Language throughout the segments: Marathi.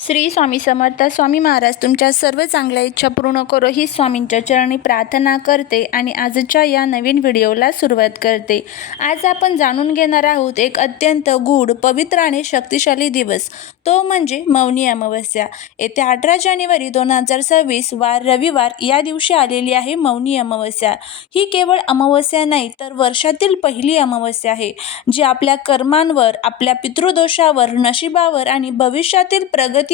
श्री स्वामी समर्थ. स्वामी महाराज तुमच्या सर्व चांगल्या इच्छा पूर्ण करो ही स्वामींच्या चरणी प्रार्थना करते आणि आजच्या या नवीन व्हिडिओला सुरुवात करते. आज आपण जाणून घेणार आहोत एक अत्यंत गूढ, पवित्र आणि शक्तिशाली दिवस, तो म्हणजे मौनी अमावस्या. येत्या 18 जानेवारी 2026 वार रविवार या दिवशी आलेली आहे मौनी अमावस्या. ही केवळ अमावस्या नाही तर वर्षातील पहिली अमावस्या आहे, जी आपल्या कर्मांवर, आपल्या पितृदोषावर, नशिबावर आणि भविष्यातील प्रगतीवर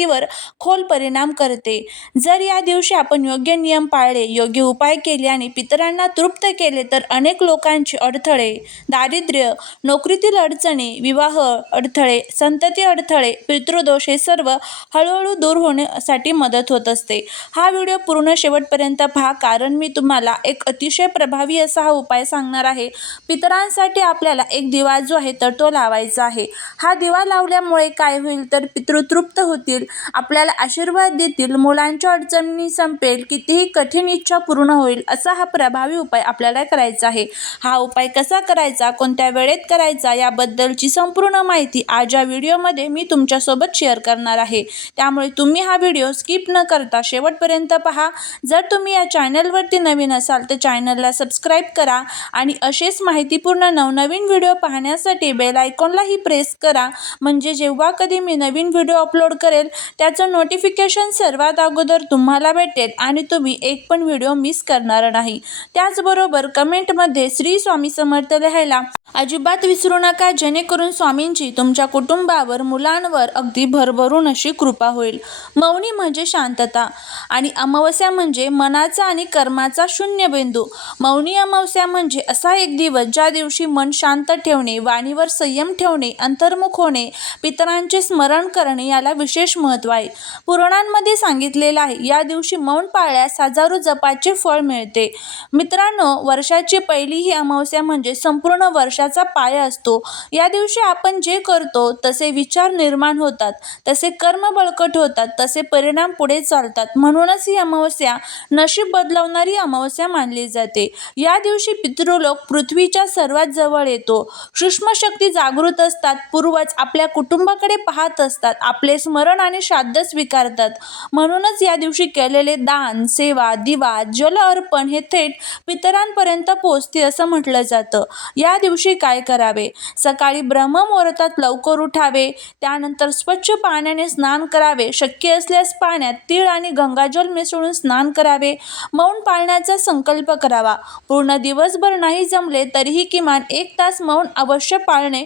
खोल परिणाम करते. जर या दिवशी आपण योग्य नियम पाळले, योग्य उपाय केले आणि पितरांना तृप्त केले तर अनेक लोकांचे अडथळे, दारिद्र्य, नोकरीतील अडचणी, विवाह अडथळे, संतती अडथळे, पितृदोष हे सर्व हळूहळू दूर होण्यासाठी मदत होत असते. हा व्हिडिओ पूर्ण शेवटपर्यंत पहा, कारण मी तुम्हाला एक अतिशय प्रभावी असा हा उपाय सांगणार आहे. पितरांसाठी आपल्याला एक दिवा जो आहे तर तो लावायचा आहे. हा दिवा लावल्यामुळे काय होईल तर पितृ तृप्त होतील, आपल्याला आशीर्वाद देतील, मुलांच्या अडचणी संपेल, कितीही कठीण इच्छा पूर्ण होईल. असा हा प्रभावी उपाय आपल्याला करायचा आहे. हा उपाय कसा करायचा, कोणत्या वेळेत करायचा याबद्दलची संपूर्ण माहिती आज या व्हिडिओमध्ये मी तुमच्यासोबत शेअर करणार आहे. त्यामुळे तुम्ही हा व्हिडिओ स्किप न करता शेवटपर्यंत पहा. जर तुम्ही या चॅनलवरती नवीन असाल तर चॅनलला सबस्क्राईब करा आणि असेच माहितीपूर्ण नवनवीन व्हिडिओ पाहण्यासाठी बेल आयकॉनलाही प्रेस करा, म्हणजे जेव्हा कधी मी नवीन व्हिडिओ अपलोड करेल त्याचं नोटिफिकेशन सर्वात अगोदर तुम्हाला भेटेल आणि तुम्ही एक पण व्हिडिओ मिस करणार नाही. त्याचबरोबर कमेंटमध्ये श्री स्वामी समर्थ लिहायला अजिबात विसरू नका, जेणेकरून स्वामींची तुमच्या कुटुंबावर, मुलांवर अगदी भरभरून अशी कृपा होईल. मौनी म्हणजे शांतता आणि अमावस्या म्हणजे मनाचा आणि कर्माचा शून्य बिंदू. मौनी अमावस्या म्हणजे असा एक दिवस ज्या दिवशी मन शांत ठेवणे, वाणीवर संयम ठेवणे, अंतर्मुख होणे, पितरांचे स्मरण करणे याला विशेष महत्त्व आहे. पुराणांमध्ये सांगितलेलं आहे, या दिवशी मौन पाळल्यास हजारो जपाचे फळ मिळते. मित्रांनो, वर्षाची पहिली ही अमावस्या म्हणजे संपूर्ण वर्षाचा पाया असतो. या दिवशी आपण जे करतो तसे विचार निर्माण होतात, तसे कर्म बळकट होतात, तसे परिणाम पुढे चालतात. म्हणूनच ही अमावस्या नशीब बदलवणारी अमावस्या मानली जाते. या दिवशी पितृलोक पृथ्वीच्या सर्वात जवळ येतो. सूक्ष्म शक्ती जागृत असतात. पूर्वज आपल्या कुटुंबाकडे पाहत असतात, आपले स्मरण आणि श्राद्ध स्वीकारतात. म्हणूनच या दिवशी केलेले दान, सेवा, दिवा, जल अर्पण हे थेट पितरांपर्यंत पोहोचते असं म्हटलं जातं. या दिवशी काय करावे? सकाळी ब्रह्ममुहूर्तात लवकर उठावे, त्यानंतर स्वच्छ पाण्याने स्नान करावे. शक्य असल्यास पाण्यात तीळ आणि गंगाजल मिसळून स्नान करावे. मौन पाळण्याचा संकल्प करावा. पूर्ण दिवसभर नाही जमले तरीही किमान 1 तास मौन अवश्य पाळणे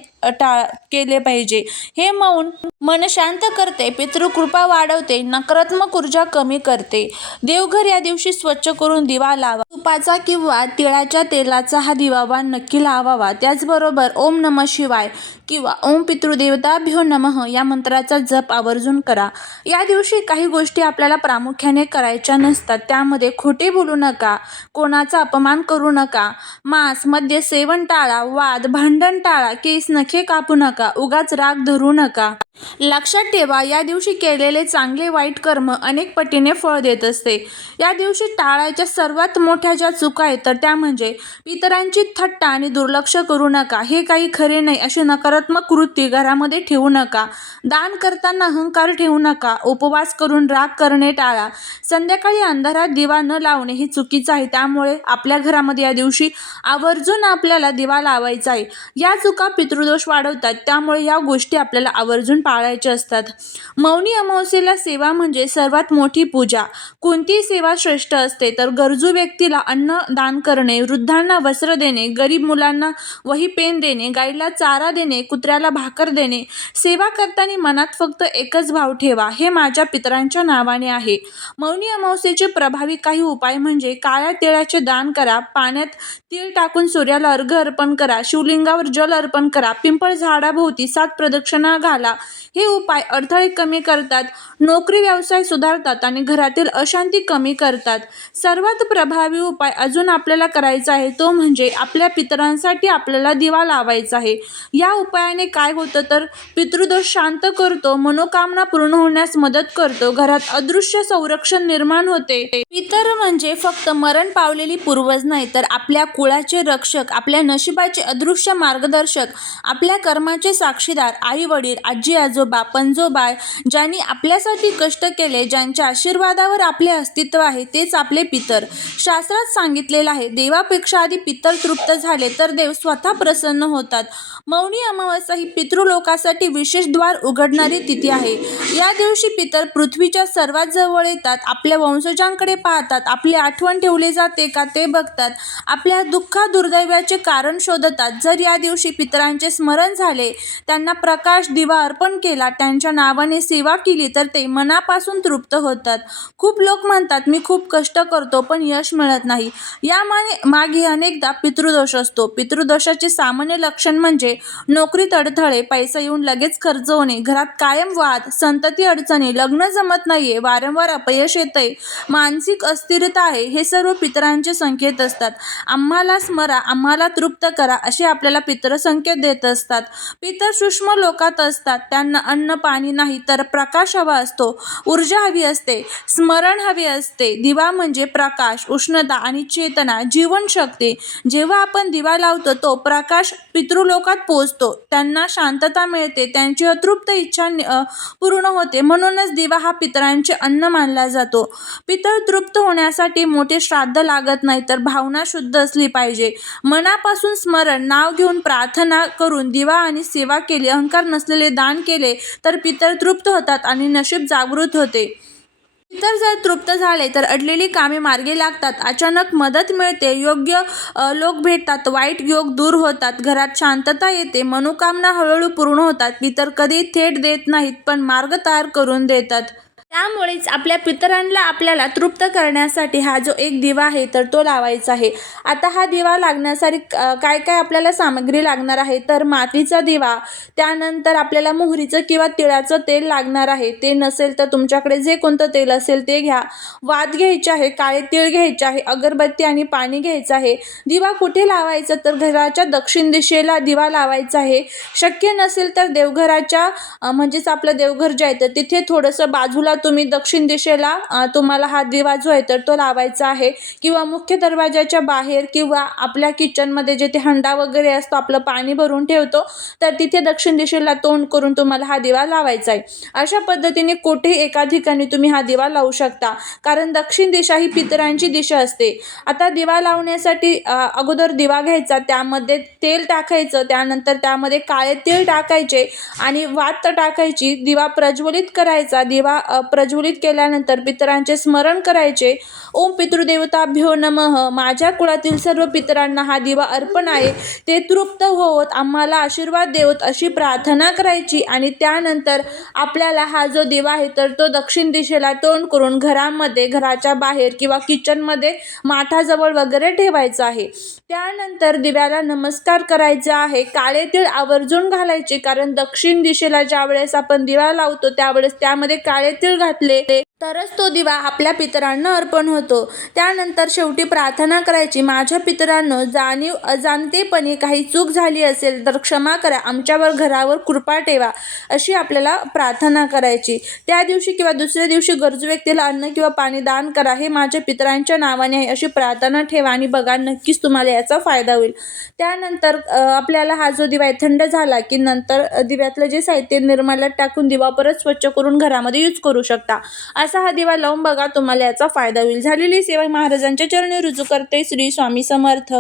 केले पाहिजे. हे मौन मन शांत करते, पितृकृपा वाढवते, नकारात्मक ऊर्जा कमी करते. देवघर या दिवशी स्वच्छ करून दिवा लावा. तुपाचा किंवा तिळाच्या तेलाचा हा दिवा नक्की लावावा. त्याचबरोबर ओम नमः शिवाय किंवा ओम पितृदेवताभ्यो नमः या मंत्राचा जप आवर्जून करा. या दिवशी काही गोष्टी आपल्याला प्रामुख्याने करायच्या नसतात. त्यामध्ये खोटे बोलू नका, कोणाचा अपमान करू नका, मांस, मद्य सेवन टाळा, वाद, भांडण टाळा, केस नखे कापू नका, उगाच राग धरू नका. लक्षात ठेवा, या दिवशी केलेले चांगले वाईट कर्म अनेक पटीने फळ देत असते. या दिवशी टाळायच्या सर्वात मोठ्या ज्या चुका आहेत तर त्या म्हणजे पितरांची थट्टा आणि दुर्लक्ष करू नका. हे काही खरे नाही अशी नकारात्मक कृती घरामध्ये ठेवू नका. दान करताना अहंकार ठेवू नका. उपवास करून राग करणे टाळा. संध्याकाळी अंधारात दिवा न लावणे हे चुकीचं आहे. त्यामुळे आपल्या घरामध्ये या दिवशी आवर्जून आपल्याला दिवा लावायचा आहे. या चुका पितृदोष वाढवतात, त्यामुळे या गोष्टी आपल्याला आवर्जून पाळायच्या असतात. मौनी अमावस्येला सेवा म्हणजे सर्वात मोठी पूजा. कोणतीही सेवा श्रेष्ठ असते, तर गरजू व्यक्तीला अन्न दान करणे, वृद्धांना वस्त्र देणे, गरीब मुलांना वही पेन देणे, गाईला चारा देणे, कुत्र्याला भाकर देणे. सेवा करताना मनात फक्त एकच भाव ठेवा, हे माझ्या पितरांच्या नावाने आहे. मौनी अमावस्येचे प्रभावी काही उपाय म्हणजे काळ्या तिळाचे दान करा, पाण्यात तीळ टाकून सूर्याला अर्घ्य अर्पण करा, शिवलिंगावर जल अर्पण करा, पिंपळ झाडाभोवती 7 प्रदक्षिणा घाला. हे उपाय अडथळे कमी करतात, नोकरी व्यवसाय सुधारतात आणि घरातील अशांती कमी करतात. सर्वात प्रभावी उपाय अजून आपल्याला करायचा आहे, तो म्हणजे आपल्या पितरांसाठी आपल्याला दिवा लावायचा आहे. या उपायाने काय होतं तर पितृदोष शांत करतो, मनोकामना पूर्ण होण्यास मदत करतो, घरात अदृश्य संरक्षण निर्माण होते. पितर म्हणजे फक्त मरण पावलेली पूर्वज नाही तर आपल्या कुळाचे रक्षक, आपल्या नशिबाचे अदृश्य मार्गदर्शक, आपल्या कर्माचे साक्षीदार, आई वडील, आजी आजोबा, पणजोबा, ज्यांनी आपल्यासाठी कष्ट केले, ज्यांच्या आशीर्वादावर आपले अस्तित्व आहे, तेच आपले पितर. शास्त्रात सांगितलेलं आहे, देवापेक्षा आधी पितर तृप्त झाले तर देव स्वतः प्रसन्न होतात. मौनी अमावस्या ही पितृलोकासाठी विशेष द्वार उघडणारी तिथी आहे. या दिवशी पितर पृथ्वीच्या सर्वात जवळ येतात, आपल्या वंशजांकडे पाहतात, आपली आठवण ठेवली जाते का ते बघतात, आपल्या दुर्दैवाचे कारण शोधतात. जर या दिवशी पितरांचे स्मरण झाले, त्यांना प्रकाश दिवा अर्पण केला, त्यांच्या नावाने सेवा केली तर ते मनापासून तृप्त होतात. खूप लोक म्हणतात मी खूप कष्ट करतो पण यश मिळत नाही. या मागे अनेकदा पितृदोष असतो. पितृदोषाचे सामान्य लक्षण म्हणजे नोकरीत अडथळे, पैसा येऊन लगेच खर्च होणे, घरात कायम वाद, संतती अडचणी, लग्न जमत नाहीये, वारंवार अपयश येतंय, मानसिक अस्थिरता आहे, हे सर्व पितरांचे संकेत असतात. आम्हाला स्मरा, आम्हाला तृप्त करा असे आपल्याला पितर संकेत देत असतात. पितर सूक्ष्म लोकात असतात. त्यांना अन्न पाणी नाही तर प्रकाश हवा असतो, ऊर्जा हवी असते, स्मरण हवे असते. दिवा म्हणजे प्रकाश, उष्णता आणि चेतना, जीवनशक्ती. जेव्हा आपण दिवा लावतो तो प्रकाश पितृलोकात पोहोचतो, त्यांना शांतता मिळते, त्यांची अतृप्त इच्छा पूर्ण होते. म्हणूनच दिवा हा पितरांचे अन्न मानला जातो. पितर तृप्त होण्यासाठी मोठे श्राद्ध लागत नाही तर भावना शुद्ध असली पाहिजे. मनापासून स्मरण, नाव घेऊन प्रार्थना करून दिवा आणि सेवा केली, अहंकार नसलेले दान केले तर पितर तृप्त होतात आणि नशीब जागृत होते. पितर जर तृप्त झाले तर अडलेली कामे मार्गी लागतात, अचानक मदत मिळते, योग्य लोक भेटतात, वाईट योग दूर होतात, घरात शांतता येते, मनोकामना हळूहळू पूर्ण होतात. पितर कधी थेट देत नाहीत पण मार्ग तयार करून देतात. त्यामुळेच आपल्या पितरांना आपल्याला तृप्त करण्यासाठी हा जो एक दिवा आहे तर तो लावायचा आहे. आता हा दिवा लागण्यासाठी काय काय आपल्याला सामग्री लागणार आहे तर मातीचा दिवा, त्यानंतर आपल्याला मोहरीचं किंवा तिळाचं तेल लागणार आहे. ते नसेल तर तुमच्याकडे जे कोणतं तेल असेल ते घ्या. वात घ्यायचे आहे, काळे तीळ घ्यायचे आहे, अगरबत्ती आणि पाणी घ्यायचं आहे. दिवा कुठे लावायचा तर घराच्या दक्षिण दिशेला दिवा लावायचा आहे. शक्य नसेल तर देवघराच्या म्हणजेच आपलं देवघर जे आहे तर तिथे थोडंसं बाजूला तुम्ही दक्षिण दिशेला तुम्हाला हा दिवा जो आहे तर तो लावायचा आहे, किंवा मुख्य दरवाजाच्या बाहेर किंवा आपल्या किचनमध्ये जिथे हंडा वगैरे असतो, आपलं पाणी भरून ठेवतो तर तिथे दक्षिण दिशेला तोंड करून तुम्हाला हा दिवा लावायचा आहे. अशा पद्धतीने कुठेही एका ठिकाणी तुम्ही हा दिवा लावू शकता, कारण दक्षिण दिशा ही पितरांची दिशा असते. आता दिवा लावण्यासाठी अगोदर दिवा घ्यायचा, त्यामध्ये तेल टाकायचं, त्यानंतर त्यामध्ये काळे तीळ टाकायचे आणि वात टाकायची, दिवा प्रज्वलित करायचा. दिवा प्रज्वलित केल्यानंतर पितरांचे स्मरण करायचे. ओम पितृदेवताभ्यो नमः. माझ्या कुळातील सर्व पितरांना हा दिवा अर्पण आहे, ते तृप्त होत आम्हाला आशीर्वाद देवत अशी प्रार्थना करायची. आणि त्यानंतर आपल्याला हा जो दिवा आहे तर तो दक्षिण दिशेला तोंड करून घरामध्ये, घराच्या बाहेर किंवा किचनमध्ये माठाजवळ वगैरे ठेवायचा आहे. त्यानंतर दिव्याला नमस्कार करायचा आहे. काळे तीळ आवर्जून घालायचे, कारण दक्षिण दिशेला ज्या वेळेस आपण दिवा लावतो त्यावेळेस त्यामध्ये काळे तीळ घातले तरच तो दिवा आपल्या पितरांना अर्पण होतो. त्यानंतर शेवटी प्रार्थना करायची, माझ्या पितरांनो, जाणीव अजाणतेपणे काही चूक झाली असेल तर क्षमा करा, आमच्यावर घरावर कृपा ठेवा अशी आपल्याला प्रार्थना करायची. त्या दिवशी किंवा दुसऱ्या दिवशी गरजू व्यक्तीला अन्न किंवा पाणी दान करा, हे माझ्या पितरांच्या नावाने आहे अशी प्रार्थना ठेवा आणि बघा नक्कीच तुम्हाला याचा फायदा होईल. त्यानंतर आपल्याला हा जो दिवा थंड झाला की नंतर दिव्यातलं जे साहित्य निर्माल्यात टाकून दिवा परत स्वच्छ करून घरामध्ये यूज करू शकता. असा हा दिवा लावून बघा, तुम्हाला याचा फायदा होईल. झालेली सेवा महाराजांच्या चरणी रुजू करते. श्री स्वामी समर्थ.